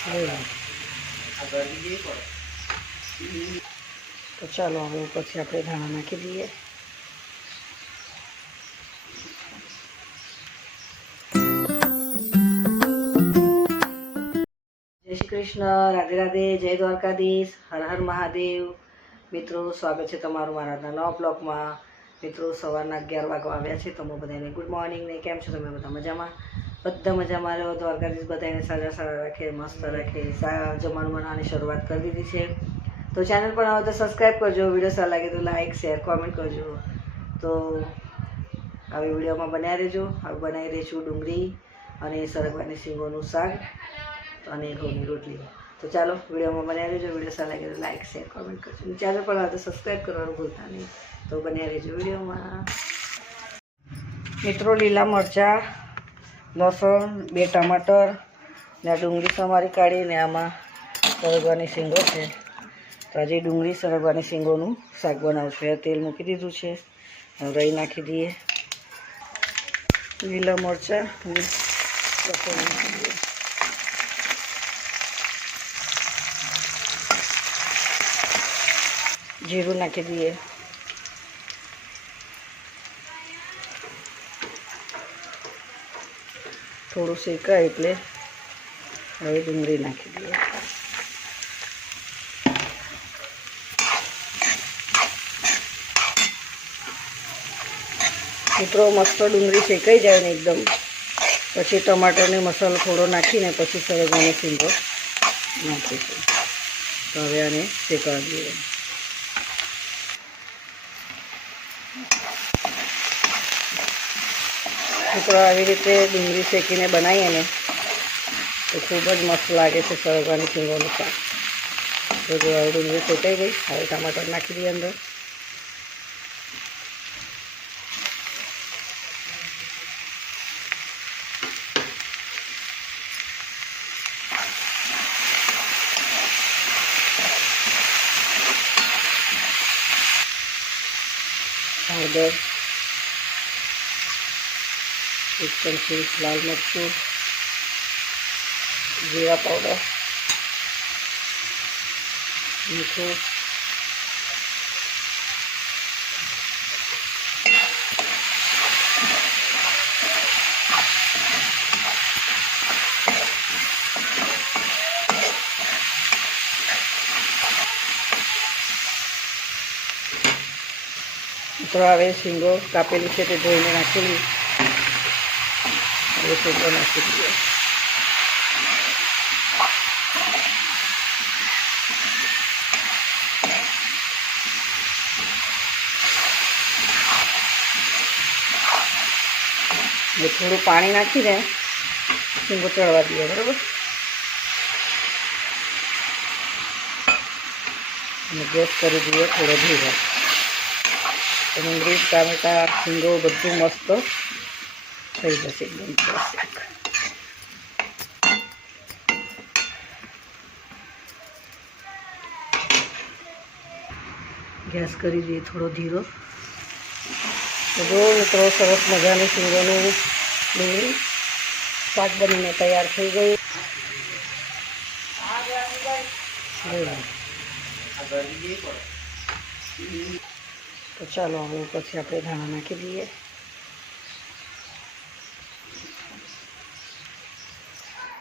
તો ચાલો હવે ઉપરથી આપણે ધાણા નાખી દઈએ. જય શ્રી કૃષ્ણ, રાધે રાધે, જય દ્વારકાધીશ, હર હર મહાદેવ. મિત્રો, સ્વાગત છે તમારું મારા નવા બ્લોગમાં. મિત્રો, સવારના 11 વાગવા આવ્યા છે. તમે બધાને ગુડ મોર્નિંગ ને કેમ છો? તમે બધા મજામાં? બધા મજામાં રહ્યો. દ્વારકાધીશ બધાને સારા સારા રાખે, મસ્ત રાખે. જમવાનું બનાવવાની શરૂઆત કરી દીધી છે. તો ચેનલ પર આવો તો સબસ્ક્રાઈબ કરજો. વિડીયો સારા લાગે તો લાઈક શેર કોમેન્ટ કરજો. તો આવી વિડીયોમાં બનાવી રહેજો. હવે બનાવી દઈશું ડુંગળી અને સરગવાની સિંગોનું શાક અને ઘઉંની રોટલી. તો ચાલો વિડીયોમાં બનાવી રહેજો. વિડીયો સારા લાગે તો લાઈક શેર કોમેન્ટ કરજો. ચેનલ પર આવો તો સબસ્ક્રાઈબ કરવાનું ભૂલતા નહીં. તો બનાવી રહેજો વિડીયોમાં. મિત્રો, લીલા મરચાં, લસણ, 2 ટમાટર ને ડુંગળી સમારી કાઢીને આમાં સરગવાની શીંગો છે. તો આજે ડુંગળી સરગવાની શીંગોનું શાક બનાવું છું. તેલ મૂકી દીધું છે. રાઈ નાખી દઈએ, લીલા મરચાં, લસણ નાખી દઈએ, જીરું નાખી દઈએ, થોડું શેકાય એટલે હવે ડુંગળી નાખી દઈએ. મિત્રો, મસ્ત ડુંગળી શેકાઈ જાય ને એકદમ, પછી ટમાટરને મસાલો થોડો નાખીને પછી સરગવાની શીંગો નાખીશું. તો હવે આને શેકાવા દઈએ. મિત્રો, આવી રીતે ડુંગળી શેકીને બનાવીએ ને તો ખૂબ જ મસ્ત લાગે છે સરગવાની શીંગોનું શાક. તો જો હવે ડુંગળી શેકાઈ ગઈ, હવે ટમાટર નાખી દઈએ અંદર. હળદર, 1 ચમચી લાલ મરચું, જીરા પાવડર, મીઠું, મિત્રો હવે શીંગો કાપેલી છે તે ધોઈને નાખેલી. હવે શીંગો નાખી દઈએ. થોડું પાણી નાખીને શીંગો ચડવા દઈએ. બરાબર, અને ગેસ કરી દઈએ થોડો ધીરો. ડુંગળી, ટામેટાં, શીંગો બધું મસ્ત થઈ જશે એકદમ શાક. ગેસ કરી દઈએ થોડો ધીરો. તો જો મિત્રો, સરસ મજાની શીંગોનું ડુંગળી શાક બનીને તૈયાર થઈ ગયું. તો ચાલો હવે ઉપરથી આપણે ધાણા નાખી દઈએ.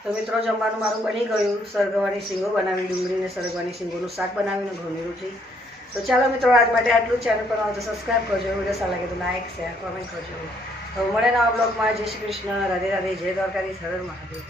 તો મિત્રો, જમવાનું મારું બની ગયું. સરગવાની શીંગો બનાવી, ડુંગળીને સરગવાની શીંગોનું શાક બનાવીને ઘઉંની રોટલી. તો ચાલો મિત્રો, આજ માટે આટલું. ચેનલ પર આવો તો સબસ્ક્રાઈબ કરજો. વિડીયો સારા લાગે તો લાઈક શેર કોમેન્ટ કરજો. તો મળે નવા બ્લોગમાં. જય શ્રી કૃષ્ણ, રાધે રાધે, જય દ્વારકાધીશ, હર હર મહાદેવ.